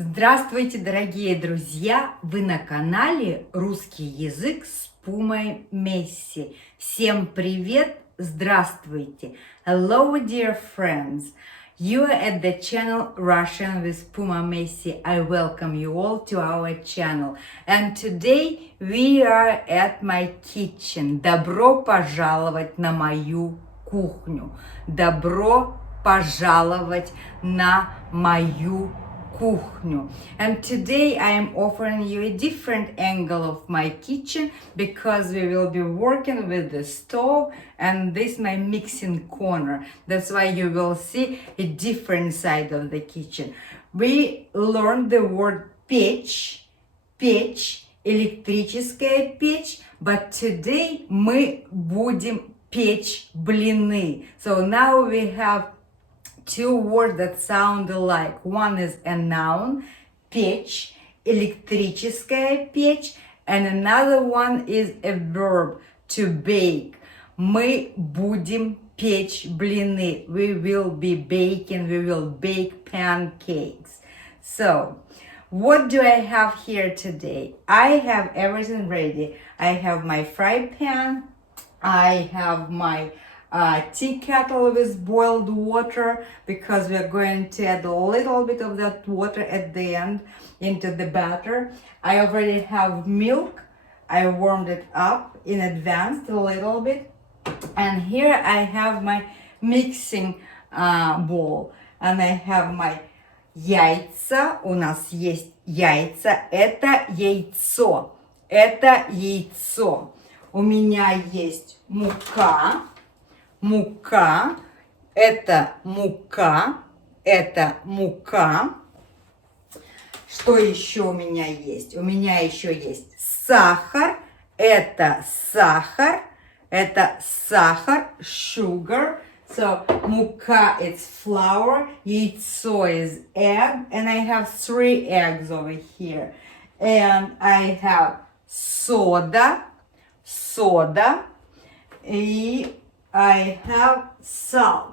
Здравствуйте, дорогие друзья! Вы на канале «Русский язык с Puma Messi». Всем привет! Здравствуйте! Hello, dear friends! You are at the channel Russian with Puma Messi. I welcome you all to our channel. And today we are at my kitchen. Добро пожаловать на мою кухню. Добро пожаловать на мою кухню. And today I am offering you a different angle of my kitchen because we will be working with the stove and this my mixing corner. That's why you will see a different side of the kitchen. We learned the word печь, электрическая печь, but today мы будем печь блины. So now we have two words that sound alike. One is a noun, печь, электрическая печь, and another one is a verb, to bake. Мы будем печь блины. We will be baking, we will bake pancakes. So, what do I have here today? I have everything ready. I have my fry pan, I have my tea kettle with boiled water because we're going to add a little bit of that water at the end into the batter. I already have milk. I warmed it up in advance a little bit. And here I have my mixing bowl. And I have my яйца. У нас есть яйца. Это яйцо. Это яйцо. У меня есть мука. Мука, это мука, это мука. Что еще у меня есть? У меня еще есть сахар, это сахар, sugar. So мука is flour, яйцо is egg, and I have 3 eggs over here. And I have soda, и I have salt.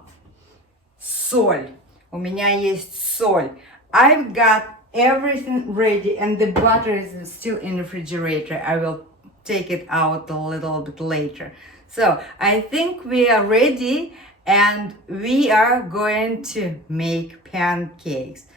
Соль. У меня есть соль. I've got everything ready and the butter is still in the refrigerator. I will take it out a little bit later. So I think we are ready and we are going to make pancakes.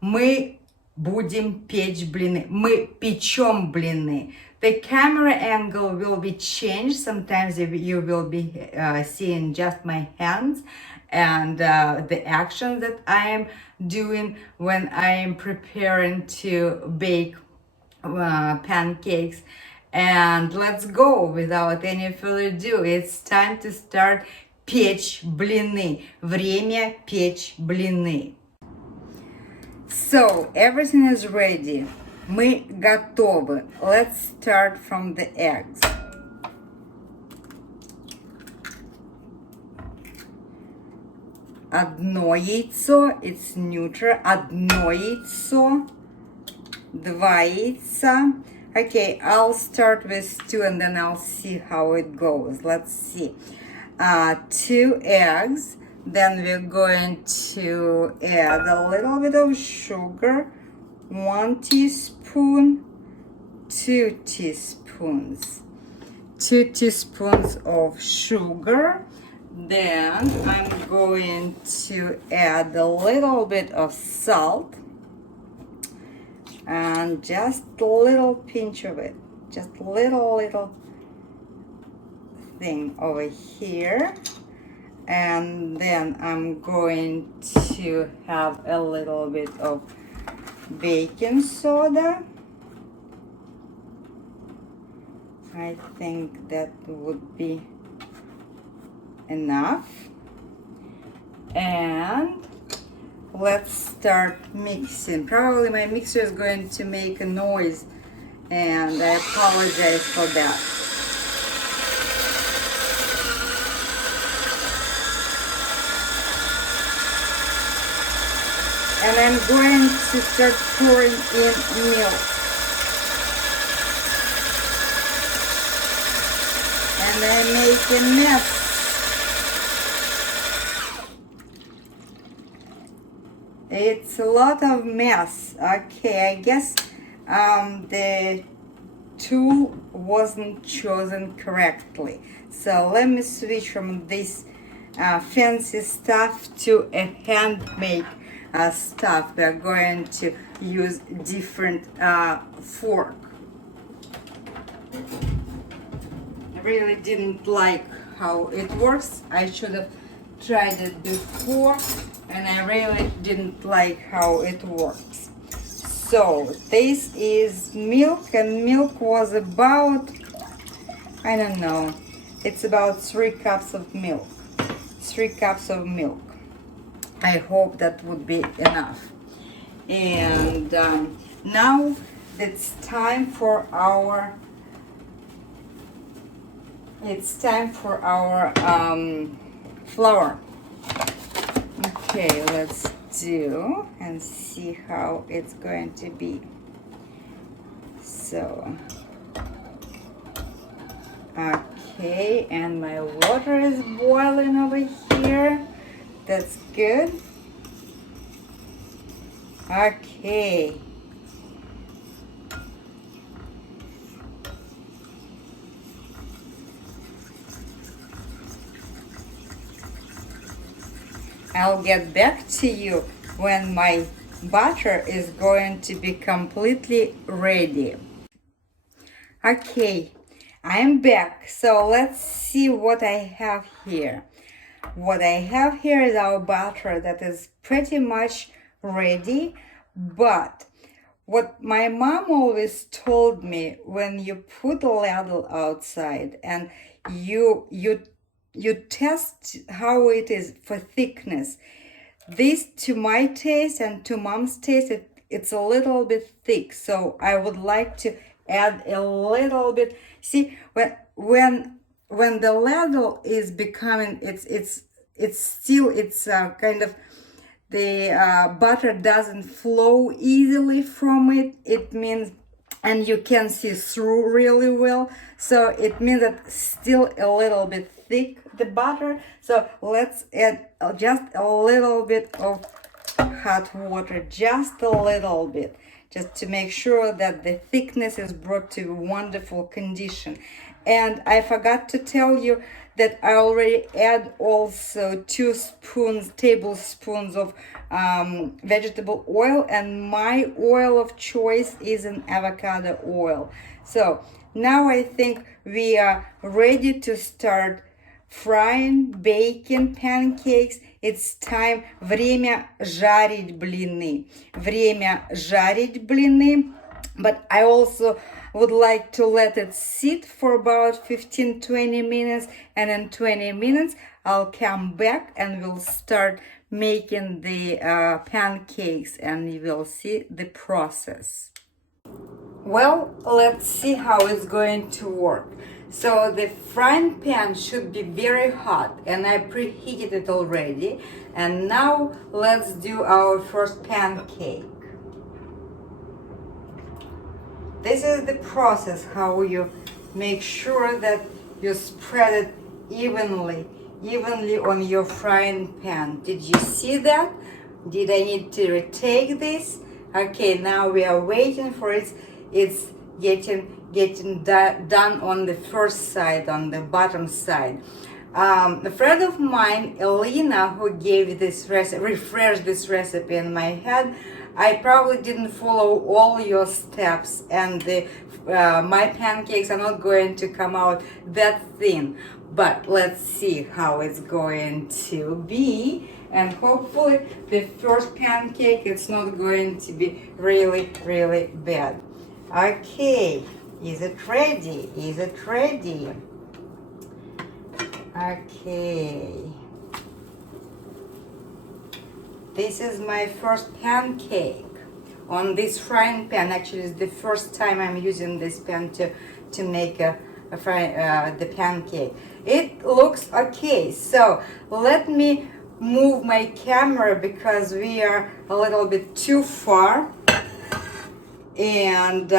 Мы будем печь блины. Мы печем блины. The camera angle will be changed. Sometimes you will be seeing just my hands and the action that I am doing when I am preparing to bake pancakes. And let's go without any further ado. It's time to start печь блины. Время печь блины. So everything is ready. Мы готовы. Let's start from the eggs. Одно яйцо, it's neutral. Одно яйцо. Два яйца. Okay, I'll start with 2 and then I'll see how it goes. Let's see. 2 eggs. Then we're going to add a little bit of sugar. 1 teaspoon, 2 teaspoons. 2 teaspoons of sugar. Then I'm going to add a little bit of salt. And just a little pinch of it. Just a little thing over here. And then I'm going to have a little bit of baking soda. I think that would be enough. And let's start mixing. Probably my mixer is going to make a noise and I apologize for that. And I'm going to start pouring in milk. And I make a mess. A it's a lot of mess. Okay, I guess the tool wasn't chosen correctly. So let me switch from this fancy stuff to a handmade stuff. We're going to use different fork. I really didn't like how it works. I should have tried it before, and I really didn't like how it works. So this is milk, and milk was about, I don't know, it's about 3 cups of milk. 3 cups of milk. I hope that would be enough. And now it's time for our flour. Okay, let's do and see how it's going to be. So, okay, and my water is boiling over here. That's good. Okay. I'll get back to you when my butter is going to be completely ready. Okay, I'm back. So let's see what I have here. What I have here is our butter that is pretty much ready, but what my mom always told me, when you put a ladle outside and you test how it is for thickness. This, to my taste and to mom's taste, it's a little bit thick. So I would like to add a little bit. See, when the ladle is becoming, it's still kind of, the butter doesn't flow easily from it. It means, and you can see through really well. So it means that still a little bit thick, the butter. So let's add just a little bit of hot water, just a little bit, just to make sure that the thickness is brought to wonderful condition. And I forgot to tell you that I already add also 2 tablespoons of vegetable oil, and my oil of choice is an avocado oil. So now I think we are ready to start frying, baking pancakes. It's time. Время жарить блины. Время жарить блины. But I also would like to let it sit for about 15-20 minutes, and in 20 minutes I'll come back and we'll start making the pancakes, and you will see the process. Well, let's see how it's going to work. So the frying pan should be very hot, and I preheated it already. And now let's do our first pancake. This is the process, how you make sure that you spread it evenly on your frying pan. Did you see that? Did I need to retake this? Okay, now we are waiting for it. It's getting done on the first side, on the bottom side. A friend of mine, Elena, who gave this recipe, refreshed this recipe in my head. I probably didn't follow all your steps, and my pancakes are not going to come out that thin. But let's see how it's going to be, and hopefully the first pancake, it's not going to be really bad. Okay, is it ready? Is it ready? Okay. This is my first pancake on this frying pan. Actually, it's the first time I'm using this pan to make the pancake. It looks okay. So let me move my camera because we are a little bit too far, and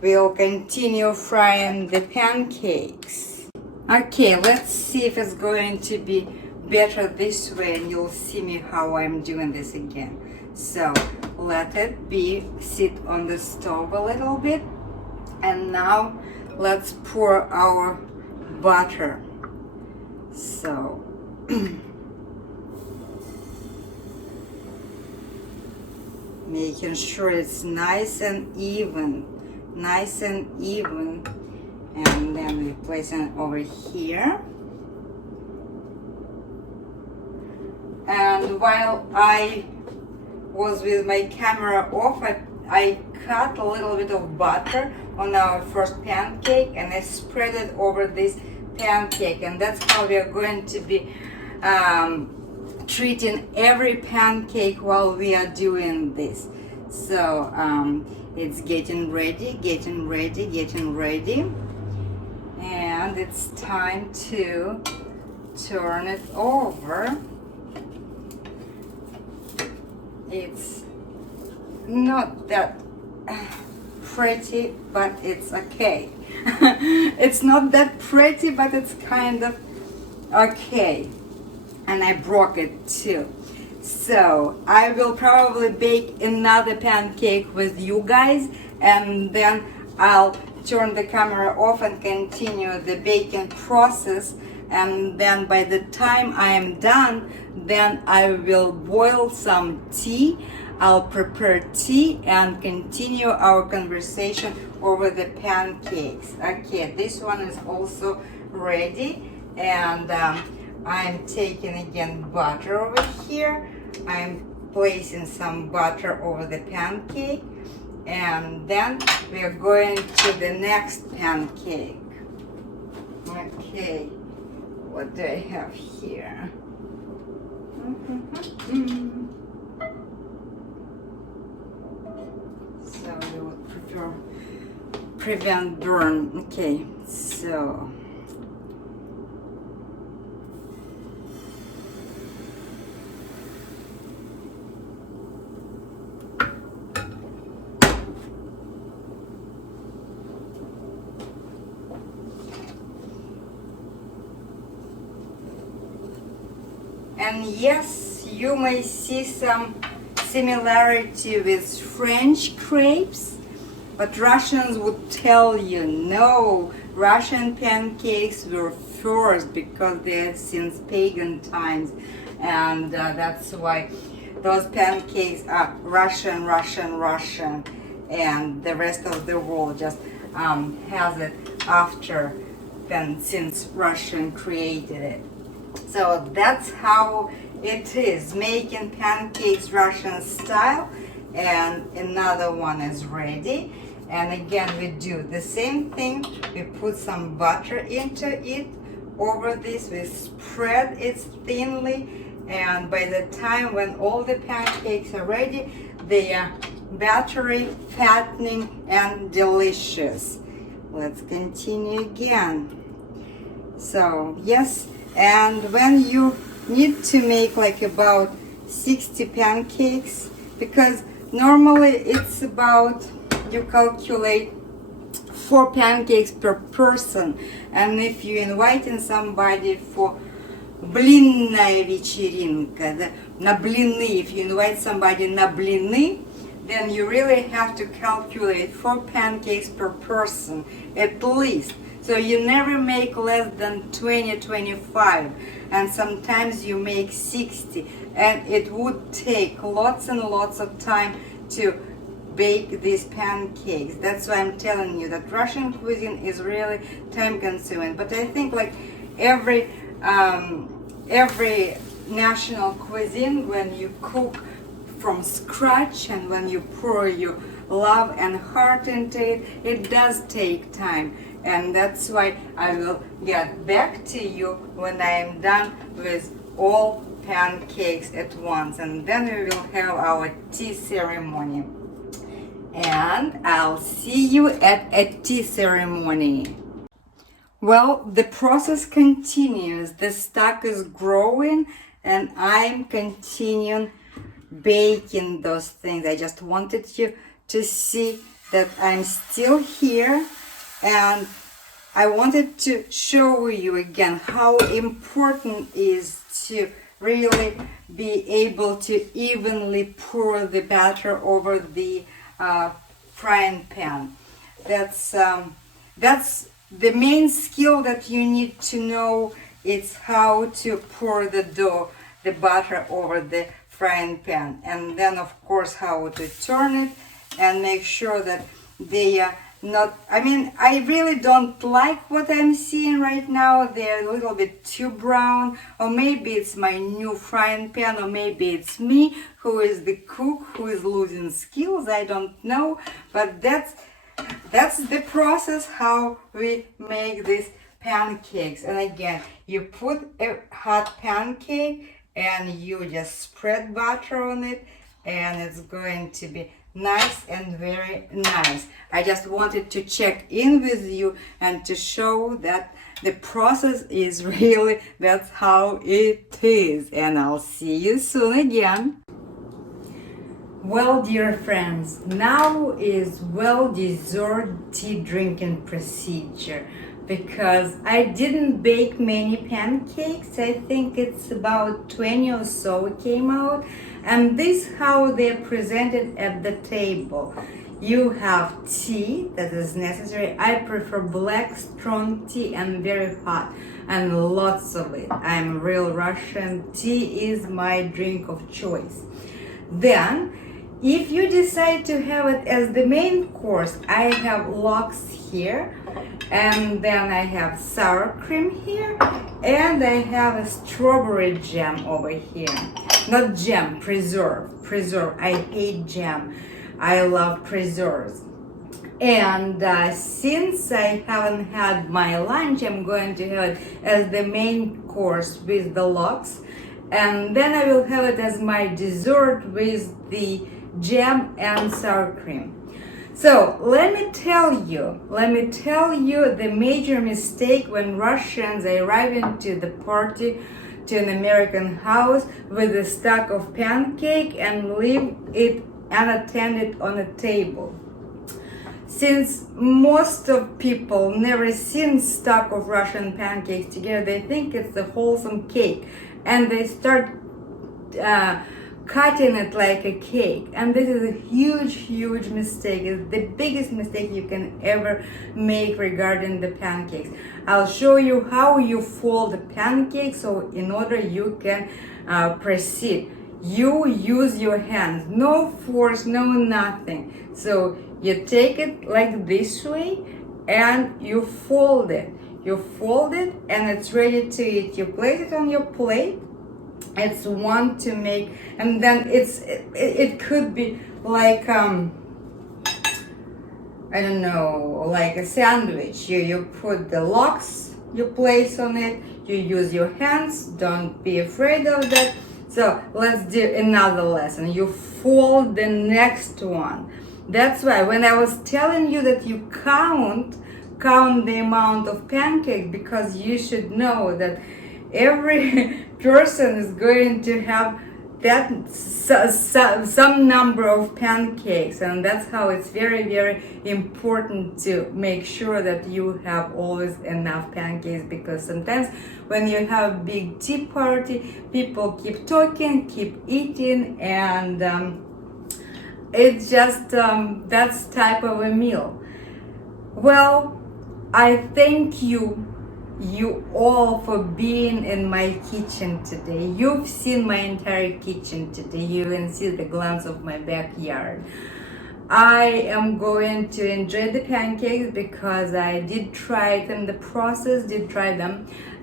we'll continue frying the pancakes. Okay, let's see if it's going to be better this way, and you'll see me how I'm doing this again. So let it be sit on the stove a little bit. And now let's pour our butter. So making sure it's nice and even, and then we place it over here. And while I was with my camera off, I cut a little bit of butter on our first pancake and I spread it over this pancake, and that's how we are going to be treating every pancake while we are doing this. So it's getting ready, and it's time to turn it over. It's not that pretty, but it's okay. It's not that pretty, but it's kind of okay. And I broke it too. So I will probably bake another pancake with you guys, and then I'll turn the camera off and continue the baking process. And then by the time I am done, then I will boil some tea. I'll prepare tea and continue our conversation over the pancakes. Okay, this one is also ready, and I'm taking again butter over here. I'm placing some butter over the pancake, and then we are going to the next pancake. Okay, what do I have here? So we would prevent burn. Okay, so and yes, you may see some similarity with French crepes, but Russians would tell you no, Russian pancakes were first because they're since pagan times, and that's why those pancakes are Russian, and the rest of the world just has it after, then since Russian created it. So that's how it is, making pancakes Russian style. And another one is ready. And again, we do the same thing. We put some butter into it. Over this, we spread it thinly. And by the time when all the pancakes are ready, they are buttery, fattening, and delicious. Let's continue again. So yes, and when you need to make like about 60 pancakes, because normally it's about, you calculate 4 pancakes per person, and if you're inviting somebody for блинная вечеринка, на блины, if you invite somebody на блины, then you really have to calculate 4 pancakes per person at least. So you never make less than 20-25, and sometimes you make 60, and it would take lots and lots of time to bake these pancakes. That's why I'm telling you that Russian cuisine is really time consuming. But I think like every national cuisine, when you cook from scratch and when you pour your love and heart into it, it does take time. And that's why I will get back to you when I am done with all pancakes at once, and then we will have our tea ceremony. And I'll see you at a tea ceremony. Well, the process continues. The stock is growing and I'm continuing baking those things. I just wanted you to see that I'm still here, and I wanted to show you again how important it is to really be able to evenly pour the batter over the frying pan. That's the main skill that you need to know. It's how to pour the butter over the frying pan, and then of course how to turn it and make sure that they are not, I really don't like what I'm seeing right now. They're a little bit too brown, or maybe it's my new frying pan, or maybe it's me who is the cook who is losing skills. I don't know, but that's the process how we make these pancakes. And again, you put a hot pancake and you just spread butter on it, and it's going to be nice and very nice. I just wanted to check in with you and to show that the process is really, that's how it is. And I'll see you soon again. Well, dear friends, now is well-deserved tea drinking procedure, because I didn't bake many pancakes. I think it's about 20 or so came out, and this is how they're presented at the table. You have tea that is necessary. I prefer black strong tea and very hot, and lots of it. I'm real Russian. Tea is my drink of choice. Then if you decide to have it as the main course, I have lox here, and then I have sour cream here, and I have a strawberry jam over here. Not jam, preserve. I hate jam. I love preserves. And since I haven't had my lunch, I'm going to have it as the main course with the lox, and then I will have it as my dessert with the jam and sour cream. So let me tell you the major mistake when Russians arrive into the party to an American house with a stack of pancake and leave it unattended on a table. Since most of people never seen stack of Russian pancakes together, they think it's a wholesome cake, and they start cutting it like a cake. And this is a huge mistake. It's the biggest mistake you can ever make regarding the pancakes. I'll show you how you fold the pancake, so in order you can proceed. You use your hands, no force, no nothing. So you take it like this way and you fold it. You fold it and it's ready to eat. You place it on your plate. It's one to make, and then it could be like I don't know, like a sandwich. You put the lox, you place on it, you use your hands, don't be afraid of that. So let's do another lesson. You fold the next one. That's why when I was telling you that you count the amount of pancake, because you should know that every person is going to have that some number of pancakes, and that's how it's very important to make sure that you have always enough pancakes, because sometimes when you have a big tea party, people keep talking, keep eating, and it's just that's type of a meal. Well, I thank you all for being in my kitchen today. You've seen my entire kitchen today. You can see the glance of my backyard. I am going to enjoy the pancakes because I did try it in the process,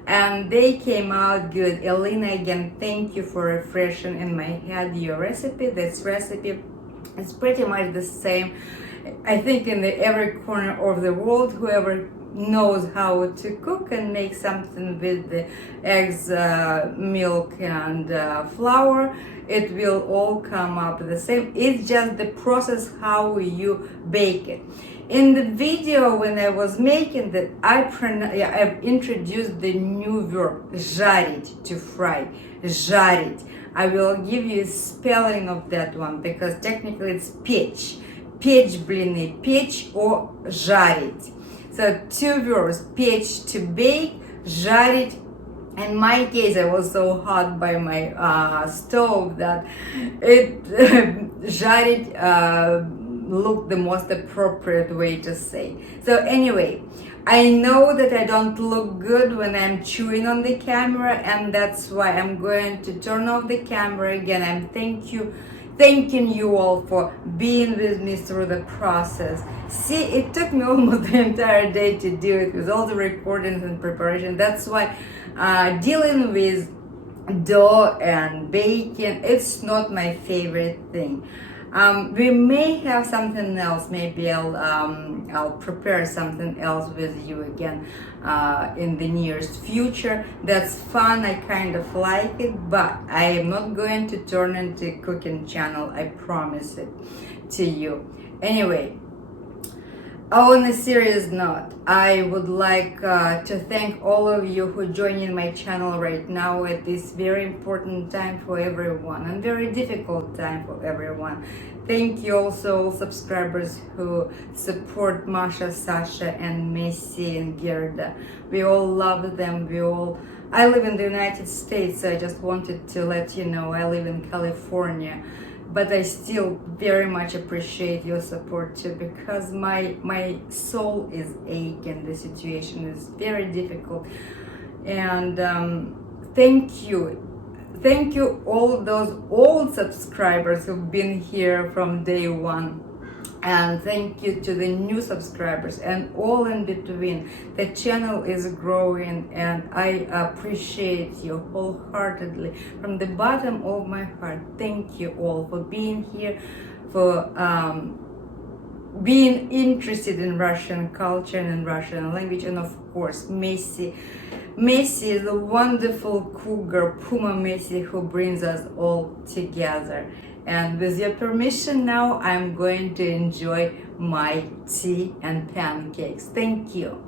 and they came out good. Elena, again, thank you for refreshing in my head your recipe. This recipe is pretty much the same, I think, in every corner of the world. Whoever knows how to cook and make something with the eggs, milk, and flour, it will all come up the same. It's just the process how you bake it. In the video when I was making that, I've introduced the new verb жарить, to fry. Жарить. I will give you a spelling of that one, because technically it's печь. Печь блины, печь or жарить. So two verbs, печь to bake, жарить In my case, I was so hot by my stove that it жарить looked the most appropriate way to say. So anyway, I know that I don't look good when I'm chewing on the camera, and that's why I'm going to turn off the camera again. I'm thanking you all for being with me through the process. See, it took me almost the entire day to do it with all the recordings and preparation. That's why dealing with dough and baking, it's not my favorite thing. We may have something else. Maybe I'll prepare something else with you again in the nearest future. That's fun. I kind of like it, but I am not going to turn into a cooking channel. I promise it to you. Anyway, on a serious note, I would like to thank all of you who join in my channel right now at this very important time for everyone and very difficult time for everyone. Thank you also all subscribers who support Masha, Sasha, and Messi and Gerda. We all love them. I live in the United States, so I just wanted to let you know I live in California. But I still very much appreciate your support too, because my soul is aching. The situation is very difficult, and thank you all those old subscribers who've been here from day one, and thank you to the new subscribers and all in between. The channel is growing, and I appreciate you wholeheartedly from the bottom of my heart. Thank you all for being here, for being interested in Russian culture and Russian language, and of course Messi is the wonderful cougar Puma Messi who brings us all together. And with your permission now, I'm going to enjoy my tea and pancakes. Thank you.